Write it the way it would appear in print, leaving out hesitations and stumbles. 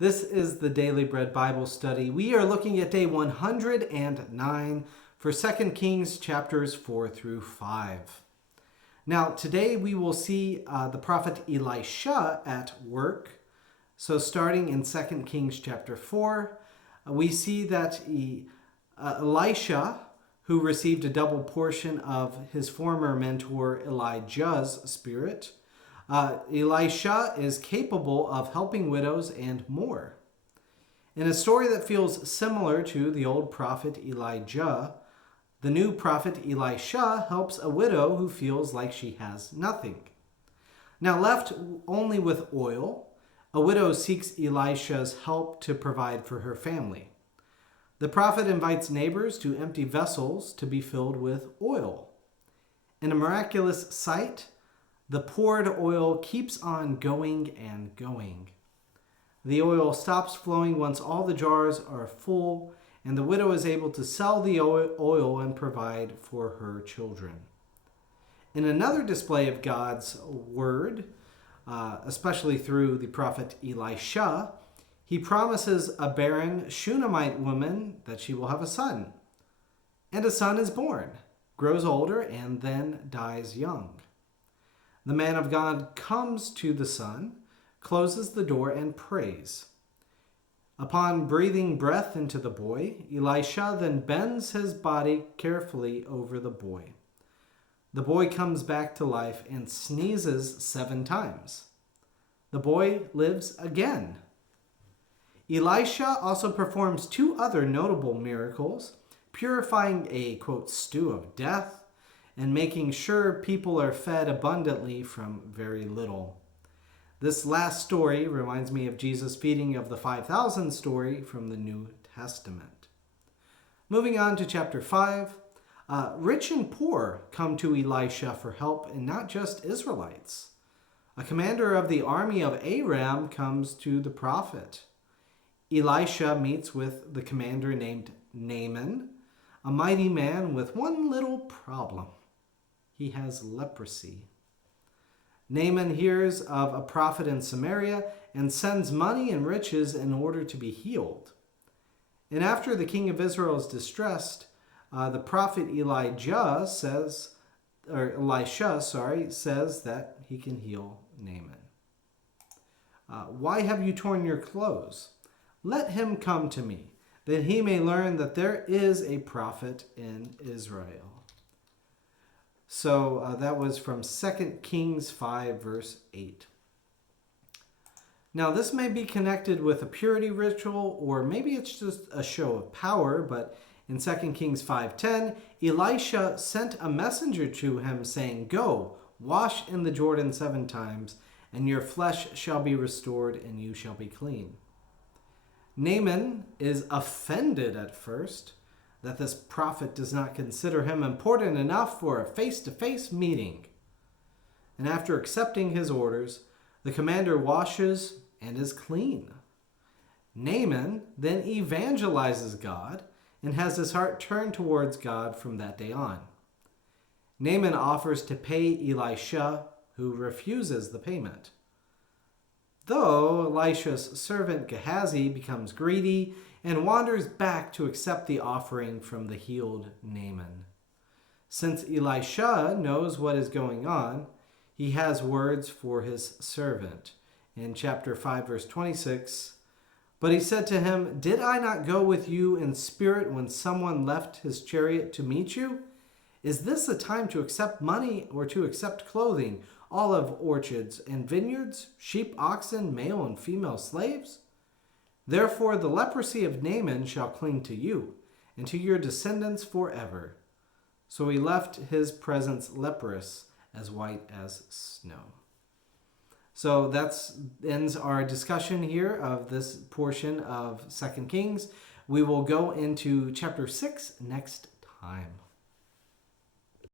This is the Daily Bread Bible Study. We are looking at day 109 for 2 Kings chapters 4 through 5. Now, today we will see the prophet Elisha at work. So starting in 2 Kings chapter 4, we see that Elisha, who received a double portion of his former mentor Elijah's spirit, Elisha is capable of helping widows and more. In a story that feels similar to the old prophet Elijah, the new prophet Elisha helps a widow who feels like she has nothing. Now, left only with oil, a widow seeks Elisha's help to provide for her family. The prophet invites neighbors to empty vessels to be filled with oil. In a miraculous sight, the poured oil keeps on going and going. The oil stops flowing once all the jars are full, and the widow is able to sell the oil and provide for her children. In another display of God's word, especially through the prophet Elisha, he promises a barren Shunammite woman that she will have a son. And a son is born, grows older, and then dies young. The man of God comes to the son, closes the door, and prays. Upon breathing breath into the boy, Elisha then bends his body carefully over the boy. The boy comes back to life and sneezes 7 times. The boy lives again. Elisha also performs 2 other notable miracles, purifying a, quote, stew of death, and making sure people are fed abundantly from very little. This last story reminds me of Jesus' feeding of the 5,000 story from the New Testament. Moving on to chapter 5, rich and poor come to Elisha for help, and not just Israelites. A commander of the army of Aram comes to the prophet. Elisha meets with the commander named Naaman, a mighty man with one little problem. He has leprosy. Naaman hears of a prophet in Samaria and sends money and riches in order to be healed. And after the king of Israel is distressed, the prophet Elisha says that he can heal Naaman. Why have you torn your clothes? Let him come to me, that he may learn that there is a prophet in Israel. So that was from 2 Kings 5, verse 8. Now, this may be connected with a purity ritual, or maybe it's just a show of power, but in 2 Kings 5:10, Elisha sent a messenger to him saying, "Go, wash in the Jordan 7 times, and your flesh shall be restored, and you shall be clean." Naaman is offended at first that this prophet does not consider him important enough for a face-to-face meeting. And after accepting his orders, the commander washes and is clean. Naaman then evangelizes God and has his heart turned towards God from that day on. Naaman offers to pay Elisha, who refuses the payment. Though Elisha's servant Gehazi becomes greedy and wanders back to accept the offering from the healed Naaman. Since Elisha knows what is going on, he has words for his servant. In chapter 5, verse 26, "But he said to him, 'Did I not go with you in spirit when someone left his chariot to meet you? Is this a time to accept money or to accept clothing, olive orchards and vineyards, sheep, oxen, male and female slaves? Therefore the leprosy of Naaman shall cling to you, and to your descendants forever.' So he left his presence leprous, as white as snow." So that ends our discussion here of this portion of 2 Kings. We will go into chapter 6 next time.